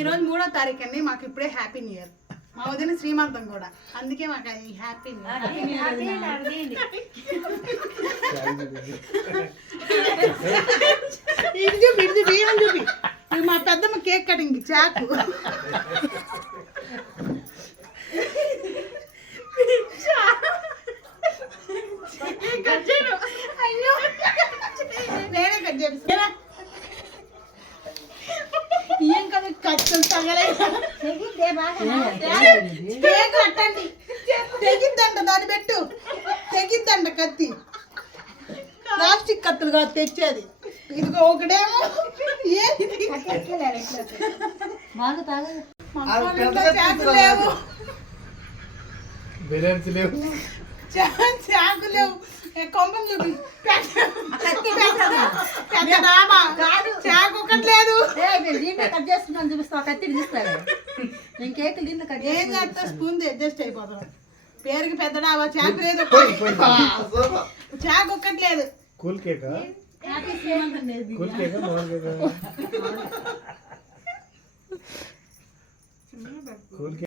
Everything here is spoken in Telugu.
ఈ రోజు 3వ తారీఖు అండి. మాకు ఇప్పుడే హ్యాపీ న్యూ ఇయర్. మా వదిన శ్రీమంతం కూడా, అందుకే మాకు హ్యాపీ న్యూ ఇయర్. ఇది చూపి బియ్యం చూపి. ఇది మా పెద్దమ్మ కేక్ కటింగ్ చాకు. నేనే కట్ చేపిస్తా. ఏం కదా కచ్చలు తగలేదు. కేక్ కట్టండి. తెగిద్దంట, దాన్ని పెట్టు. తెగిద్దంట కత్తి. ప్లాస్టిక్ కత్తులు కాదు తెచ్చేది. ఇదిగో ఒకటేమో చాకు లేవు, చాకు లేవు. కొంపలు చూపి. చాకు ఒకటి లేదు. కట్ చేస్తున్నాను చూపిస్తా. కత్తి చూస్తాడు. నేను కేక్ దీంట్లో కట్ ఏం చేస్తా, స్పూన్ అడ్జస్ట్ అయిపోతాం. పేరుకి పెద్ద డాబా. చాకు లేదు, చాకు ఒక్కటి లేదు. కూల్ కేకా? హ్యాపీ శ్రీమంతం లేదు. కూల్ కేకా మామూలు కేకా? Cool cake.